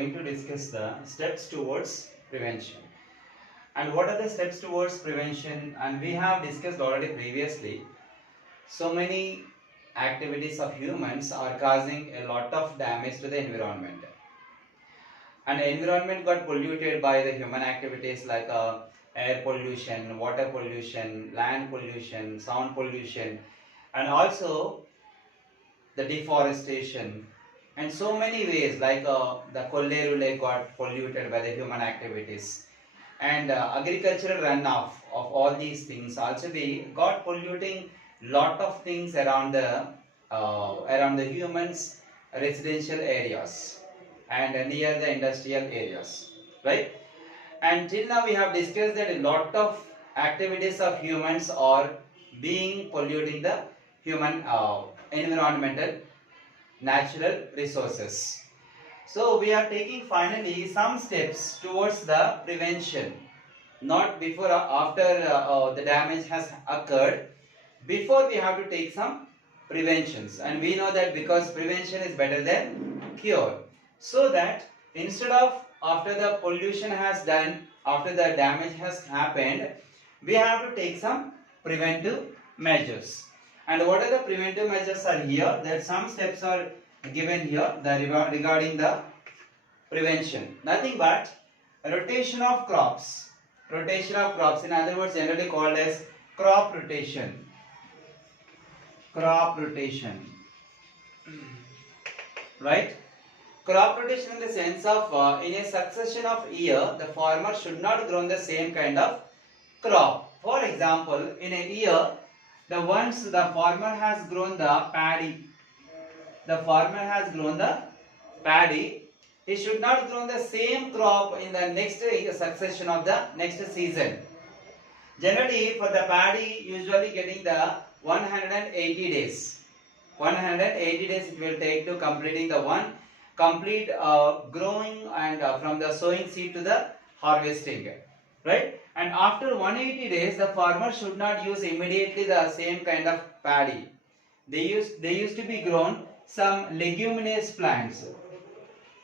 going to discuss the steps towards prevention. And what are the steps towards prevention? And we have discussed already previously. So many activities of humans are causing a lot of damage to the environment. And the environment got polluted by the human activities like air pollution, water pollution, land pollution, sound pollution, and also the deforestation, and so many ways like the Kolleru Lake got polluted by the human activities, and agricultural runoff of all these things also we got polluting lot of things around the humans residential areas and near the industrial areas, right? And till now we have discussed that a lot of activities of humans are being polluting the human environmental natural resources. So we are taking finally some steps towards the prevention, not before or after the damage has occurred. Before we have to take some preventions, and we know that because prevention is better than cure. So that instead of after the pollution has done, after the damage has happened, we have to take some preventive measures. And what are the preventive measures are here? That some steps are given here regarding the prevention. Nothing but rotation of crops. Rotation of crops, in other words, generally called as crop rotation. Crop rotation. Right? Crop rotation in the sense of in a succession of year, the farmer should not grow the same kind of crop. For example, in a year, once the farmer has grown the paddy, he should not grow the same crop in the next succession of the next season. Generally, for the paddy, usually getting the 180 days. 180 days it will take to completing the one complete growing and from the sowing seed to the harvesting, right? And after 180 days, the farmer should not use immediately the same kind of paddy. They used to be grown some leguminous plants,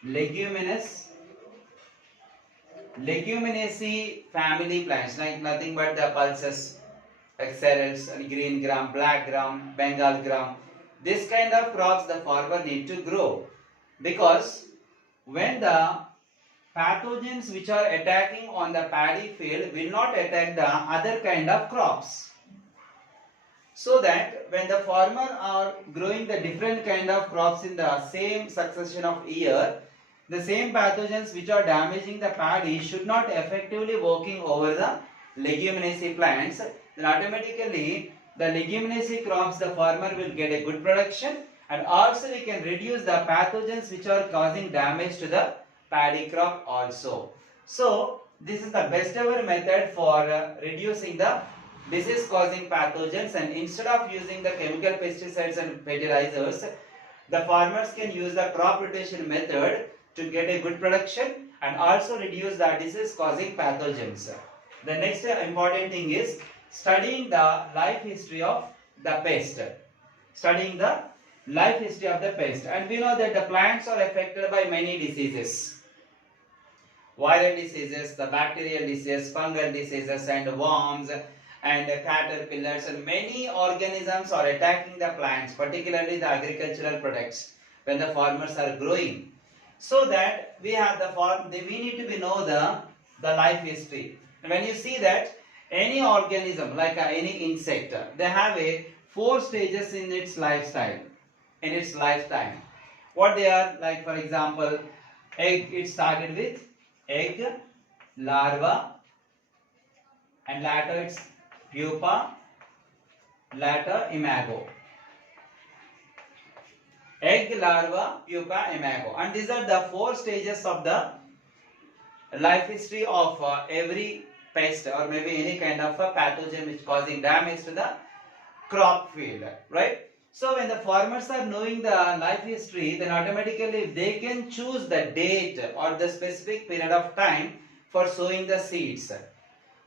leguminaceae family plants, like nothing but the pulses, like cereals, and green gram, black gram, Bengal gram. This kind of crops the farmer need to grow, because when the pathogens which are attacking on the paddy field will not attack the other kind of crops. So that when the farmer are growing the different kind of crops in the same succession of year, the same pathogens which are damaging the paddy should not effectively working over the leguminaceae plants, then automatically the leguminaceae crops the farmer will get a good production, and also we can reduce the pathogens which are causing damage to the paddy crop also. So this is the best ever method for reducing the disease causing pathogens, and instead of using the chemical pesticides and fertilizers, the farmers can use the crop rotation method to get a good production and also reduce the disease causing pathogens. The next important thing is studying the life history of the pest. Studying the life history of the pest. And we know that the plants are affected by many diseases. Viral diseases, the bacterial diseases, fungal diseases, and worms, and caterpillars, and many organisms are attacking the plants, particularly the agricultural products when the farmers are growing. So that we have we need to know the life history. And when you see that any organism like any insect, they have a 4 stages in its lifestyle. In its lifetime, what they are, like for example, egg. It started with egg, larva, and later it's pupa, later imago. Egg, larva, pupa, imago, and these are the 4 stages of the life history of every pest or maybe any kind of a pathogen which causing damage to the crop field, right? So when the farmers are knowing the life history, then automatically they can choose the date or the specific period of time for sowing the seeds.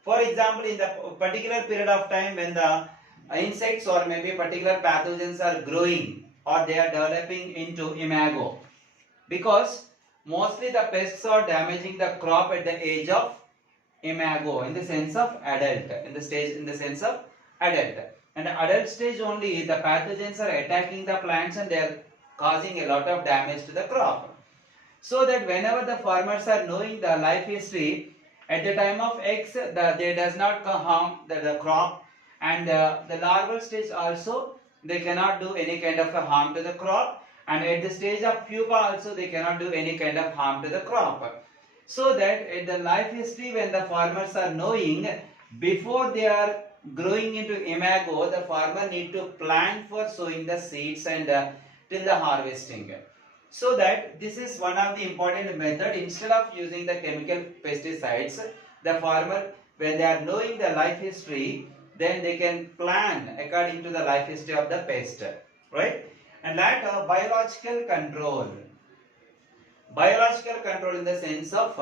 For example, in the particular period of time when the insects or maybe particular pathogens are growing or they are developing into imago, because mostly the pests are damaging the crop at the age of imago, in the sense of adult, in the sense of adult. And adult stage only the pathogens are attacking the plants and they are causing a lot of damage to the crop. So that whenever the farmers are knowing the life history, at the time of X, they does not harm the crop, and the larval stage also they cannot do any kind of a harm to the crop, and at the stage of pupa also they cannot do any kind of harm to the crop. So that at the life history, when the farmers are knowing, before they are growing into imago, the farmer need to plan for sowing the seeds and till the harvesting. So that this is one of the important method. Instead of using the chemical pesticides, the farmer, when they are knowing the life history, then they can plan according to the life history of the pest, right? And later, biological control. Biological control in the sense of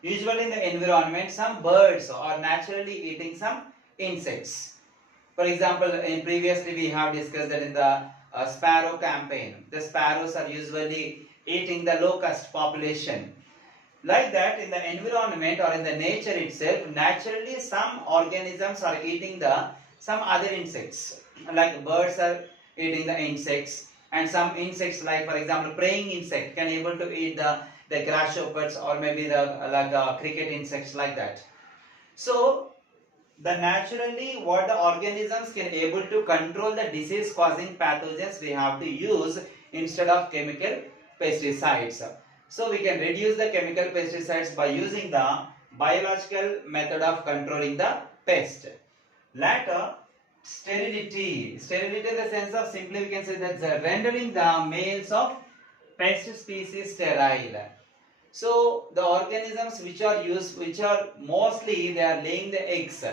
usually in the environment some birds are naturally eating some insects. For example, in previously we have discussed that in the sparrow campaign, the sparrows are usually eating the locust population. Like that, in the environment or in the nature itself, naturally some organisms are eating the some other insects. Like birds are eating the insects, and some insects, like for example praying insect, can able to eat the grasshoppers, or maybe the cricket insects, like that. So the naturally what the organisms can able to control the disease causing pathogens, we have to use instead of chemical pesticides. So we can reduce the chemical pesticides by using the biological method of controlling the pest. Later, sterility. Sterility in the sense of, simply we can say that the rendering the males of pest species sterile. So the organisms which are used, which are mostly they are laying the eggs.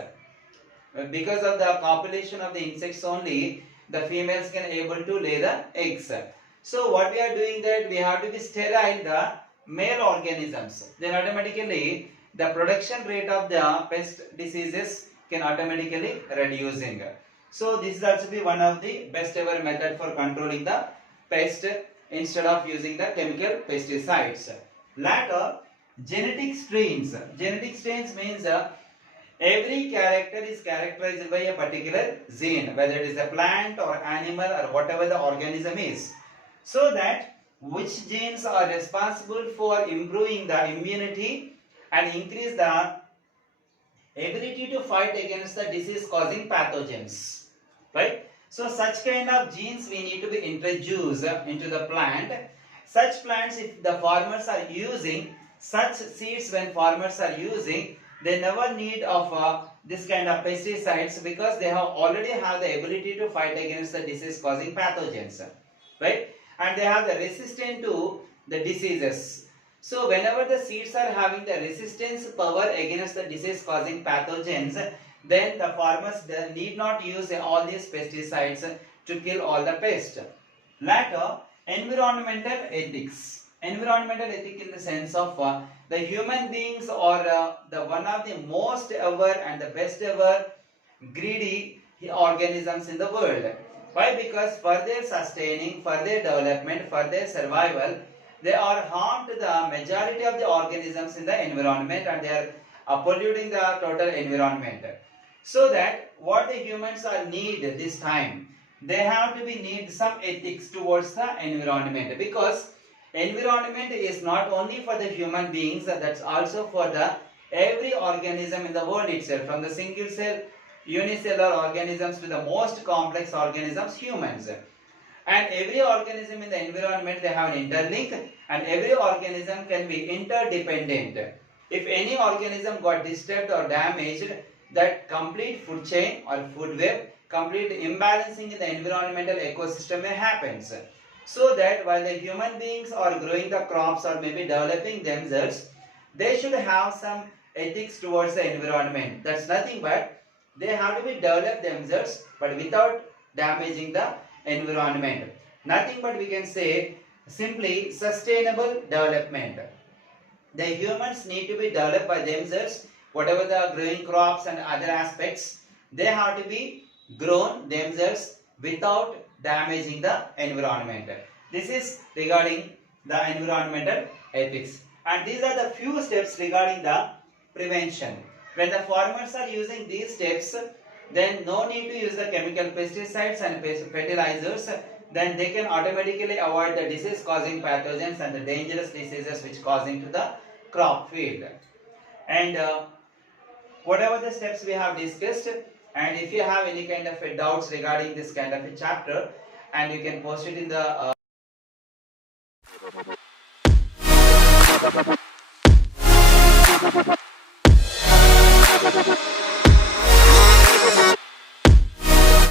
Because of the copulation of the insects only, the females can able to lay the eggs. So what we are doing, that we have to be sterile the male organisms. Then automatically the production rate of the pest diseases can automatically reducing. So this is also be one of the best ever method for controlling the pest instead of using the chemical pesticides. Later, genetic strains. Genetic strains means every character is characterized by a particular gene, whether it is a plant or animal or whatever the organism is. So that which genes are responsible for improving the immunity and increase the ability to fight against the disease causing pathogens, right? So such kind of genes we need to be introduced into the plant. Such plants, if the farmers are using such seeds, when farmers are using, they never need of this kind of pesticides, because they have already have the ability to fight against the disease causing pathogens, right? And they have the resistance to the diseases. So whenever the seeds are having the resistance power against the disease causing pathogens, then the farmers need not use all these pesticides to kill all the pests. Later, environmental ethics. Environmental ethic in the sense of the human beings are the one of the most ever and the best ever greedy organisms in the world. Why? Because for their sustaining, for their development, for their survival, they are harmed the majority of the organisms in the environment, and they are polluting the total environment. So that what the humans are need this time, they have to be need some ethics towards the environment, because environment is not only for the human beings, that's also for the every organism in the world itself, from the single cell unicellular organisms to the most complex organisms, humans. And every organism in the environment, they have an interlink, and every organism can be interdependent. If any organism got disturbed or damaged, that complete food chain or food web, complete imbalancing in the environmental ecosystem may happens. So that while the human beings are growing the crops or maybe developing themselves, they should have some ethics towards the environment. That's nothing but they have to be developed themselves, but without damaging the environment. Nothing but we can say simply sustainable development. The humans need to be developed by themselves. Whatever the growing crops and other aspects, they have to be grown themselves without damaging the environment. This is regarding the environmental ethics. And these are the few steps regarding the prevention. When the farmers are using these steps, then no need to use the chemical pesticides and fertilizers. Then they can automatically avoid the disease causing pathogens and the dangerous diseases which causing to the crop field. And whatever the steps we have discussed, and if you have any kind of doubts regarding this kind of a chapter, and you can post it in the